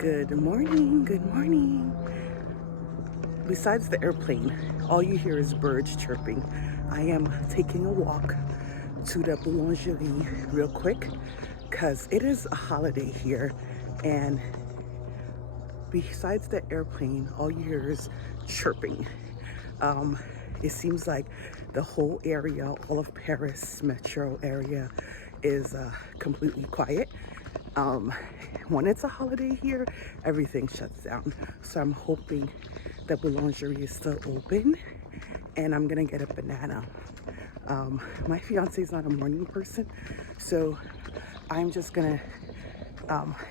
Good morning, good morning. Besides the airplane, all you hear is birds chirping. I am taking a walk to the boulangerie real quick because it is a holiday here. And besides the airplane, all you hear is chirping. Um, it seems like the whole area, all of Paris metro area, is completely quiet. Um, when it's a holiday here, everything shuts down. So I'm hoping the boulangerie is still open and I'm gonna get a banana. My fiance is not a morning person, so I'm just gonna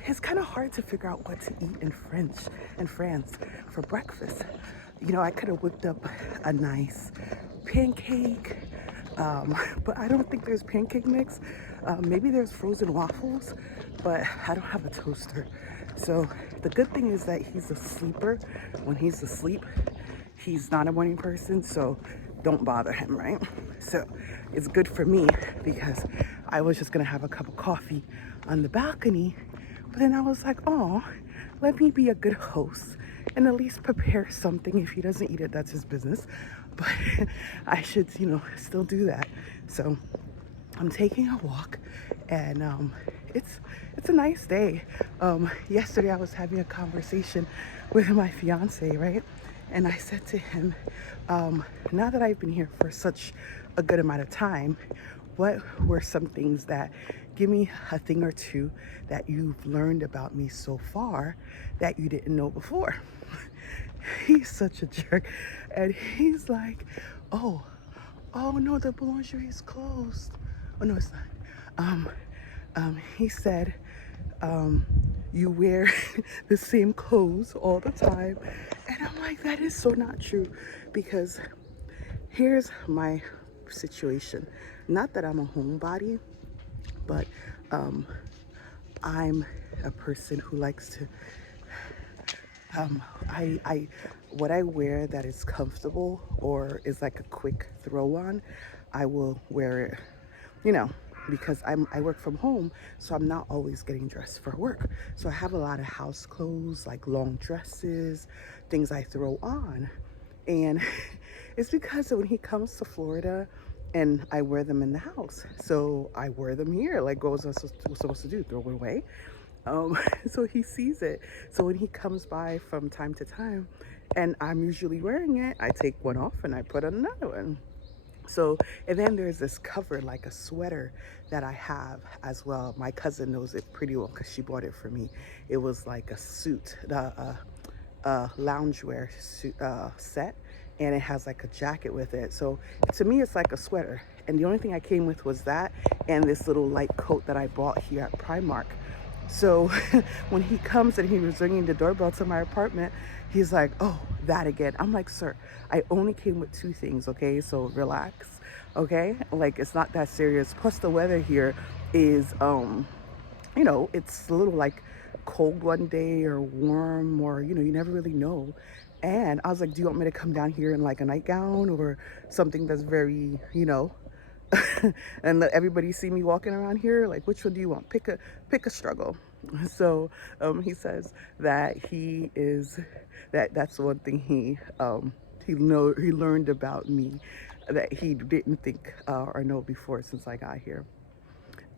it's kind of hard to figure out what to eat in France for breakfast. You know, I could have whipped up a nice pancake, but I don't think there's pancake mix. Maybe there's frozen waffles, but I don't have a toaster. So the good thing is that he's a sleeper. When he's asleep, he's not a morning person, so don't bother him, right? So it's good for me because I was just gonna have a cup of coffee on the balcony, but then I was like, oh, let me be a good host and at least prepare something. If he doesn't eat it, that's his business, but I should, still do that. So I'm taking a walk, and it's a nice day. Yesterday I was having a conversation with my fiance, right? And I said to him, now that I've been here for such a good amount of time, what were some things that give me a thing or two that you've learned about me so far that you didn't know before? He's such a jerk, and he's like, oh, oh no, the boulangerie is closed. Oh no, it's not. Um, he said, um, you wear the same clothes all the time. And I'm like, that is so not true, because here's my situation. Not that I'm a homebody, but I'm a person who likes to I what I wear that is comfortable or is like a quick throw on, I will wear it, you know, because I work from home, so I'm not always getting dressed for work. So I have a lot of house clothes, like long dresses, things I throw on. And it's because when he comes to Florida and I wear them in the house. So I wear them here. Like, what was I supposed to do? Throw it away? Um, so he sees it. So when he comes by from time to time and I'm usually wearing it, I take one off and I put on another one. So, and then there's this cover, like a sweater that I have as well. My cousin knows it pretty well because she bought it for me. It was like a suit, loungewear suit, set, and it has like a jacket with it. So to me, it's like a sweater. And the only thing I came with was that and this little light coat that I bought here at Primark. So when he comes and he was ringing the doorbell to my apartment, he's like, oh, that again. I'm like, sir, I only came with two things, okay? So relax, okay? Like, it's not that serious. Plus the weather here is, it's a little like cold one day or warm, or, you never really know. And I was like, do you want me to come down here in like a nightgown or something that's very, and let everybody see me walking around here? Like, which one do you want? Pick a struggle. So he says that that's one thing he learned about me that he didn't think or know before since I got here.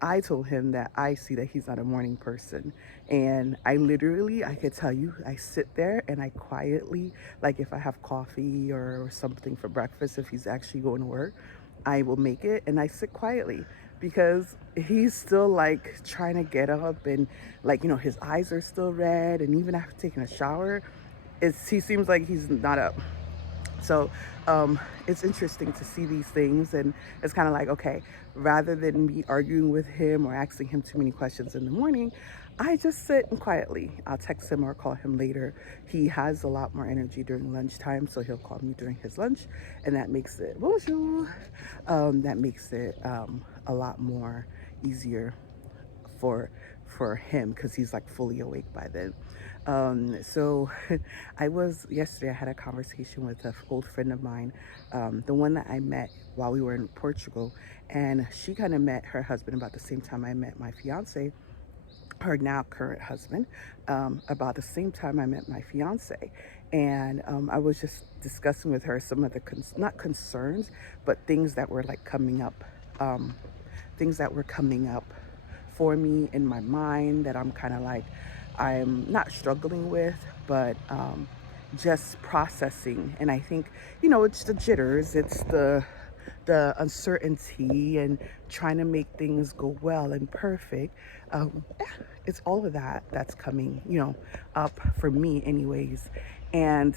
I told him that I see that he's not a morning person. And I could tell you, I sit there and I quietly, like if I have coffee or something for breakfast, if he's actually going to work, I will make it and I sit quietly because he's still like trying to get up and like, his eyes are still red. And even after taking a shower, he seems like he's not up. So it's interesting to see these things, and it's kind of like, okay, rather than me arguing with him or asking him too many questions in the morning, I just sit and quietly. I'll text him or call him later. He has a lot more energy during lunchtime, so he'll call me during his lunch, and that makes it bonjour. That makes it a lot more easier for for him because he's like fully awake by then. So I was yesterday. I had a conversation with an old friend of mine, the one that I met while we were in Portugal, and she kind of met her husband about the same time I met my fiance. her now current husband, about the same time I met my fiance. And I was just discussing with her some of the, not concerns, but things that were like coming up, um, things that were coming up for me in my mind that I'm kind of like, I'm not struggling with, but just processing. And I think, it's the jitters, it's the uncertainty and trying to make things go well and perfect. Yeah, it's all of that that's coming, up for me, anyways. And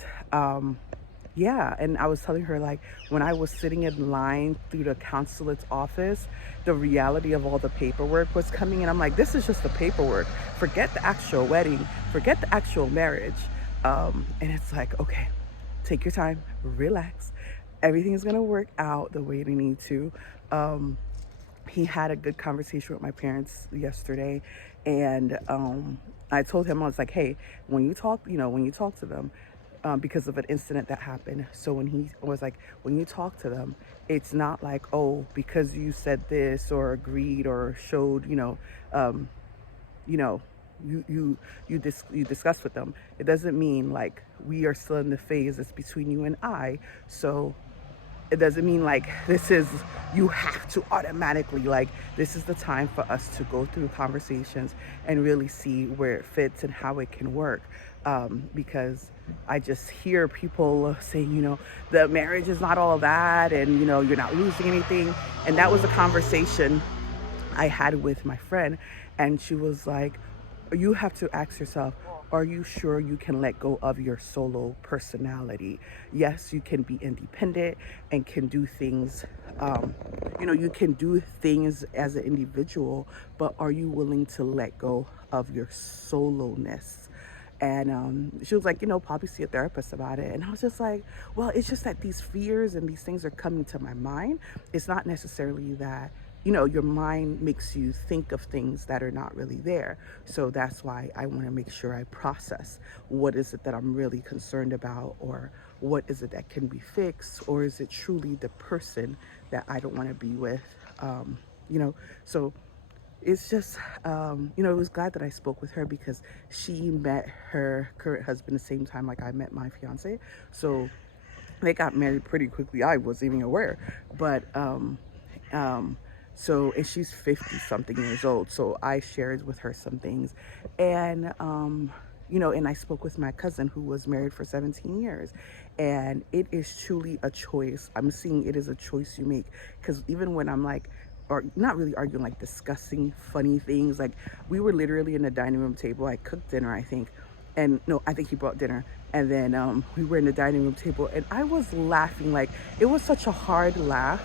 yeah, and I was telling her, like, when I was sitting in line through the consulate's office, the reality of all the paperwork was coming, and I'm like, this is just the paperwork. Forget the actual wedding, forget the actual marriage. And it's like, okay, take your time, relax. Everything's gonna work out the way they need to. Um, he had a good conversation with my parents yesterday, and I told him, I was like, hey, when you talk to them, because of an incident that happened. So when he was like, when you talk to them, it's not like, oh, because you said this or agreed or showed, um, you know, you discuss with them. It doesn't mean like we are still in the phase that's between you and I. So it doesn't mean like this is, you have to automatically, like, this is the time for us to go through conversations and really see where it fits and how it can work. Because I just hear people saying, the marriage is not all that, and you're not losing anything. And that was a conversation I had with my friend, and she was like, you have to ask yourself, are you sure you can let go of your solo personality? Yes, you can be independent and can do things, you can do things as an individual, but are you willing to let go of your solo-ness? And she was like, probably see a therapist about it. And I was just like, well, it's just that these fears and these things are coming to my mind. It's not necessarily that, your mind makes you think of things that are not really there. So that's why I want to make sure I process what is it that I'm really concerned about, or what is it that can be fixed, or is it truly the person that I don't want to be with? You know, so it's just, it was glad that I spoke with her, because she met her current husband the same time like I met my fiance. So they got married pretty quickly. I wasn't even aware. But um, so, and she's 50 something years old. So I shared with her some things. And and I spoke with my cousin who was married for 17 years. And it is truly a choice. I'm seeing it as a choice you make. Because even when I'm like, or not really arguing, like discussing funny things, like we were literally in the dining room table. I cooked dinner, I think. And no, I think he brought dinner. And then we were in the dining room table, and I was laughing. Like, it was such a hard laugh,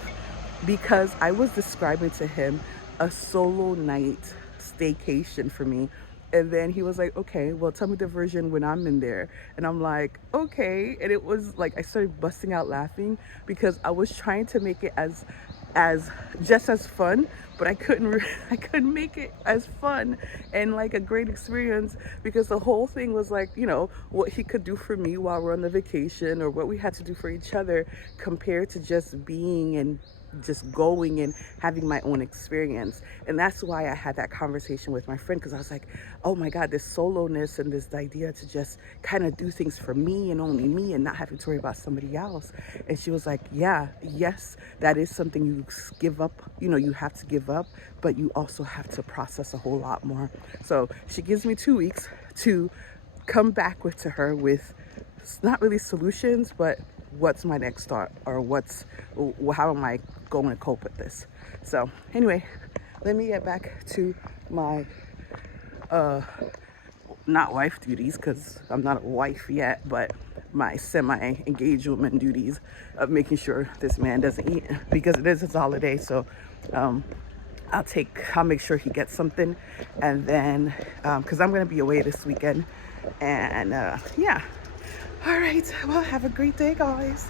because I was describing to him a solo night staycation for me. And then he was like, okay, well, tell me the version when I'm in there. And I'm like, okay. And it was like, I started busting out laughing, because I was trying to make it as just as fun, but I couldn't I couldn't make it as fun and like a great experience, because the whole thing was like, what he could do for me while we're on the vacation, or what we had to do for each other, compared to just being and just going and having my own experience. And that's why I had that conversation with my friend, because I was like, oh my God, this soloness and this idea to just kind of do things for me and only me, and not having to worry about somebody else. And she was like, yeah, yes, that is something you give up, you have to give up, but you also have to process a whole lot more. So she gives me 2 weeks to come back to her with not really solutions, but what's my next thought, or how am I going to cope with this? So anyway, let me get back to my not wife duties, because I'm not a wife yet, but my semi-engaged woman duties of making sure this man doesn't eat, because it is his holiday. So I'll make sure he gets something, and then because I'm gonna be away this weekend. And yeah, all right, well, have a great day, guys.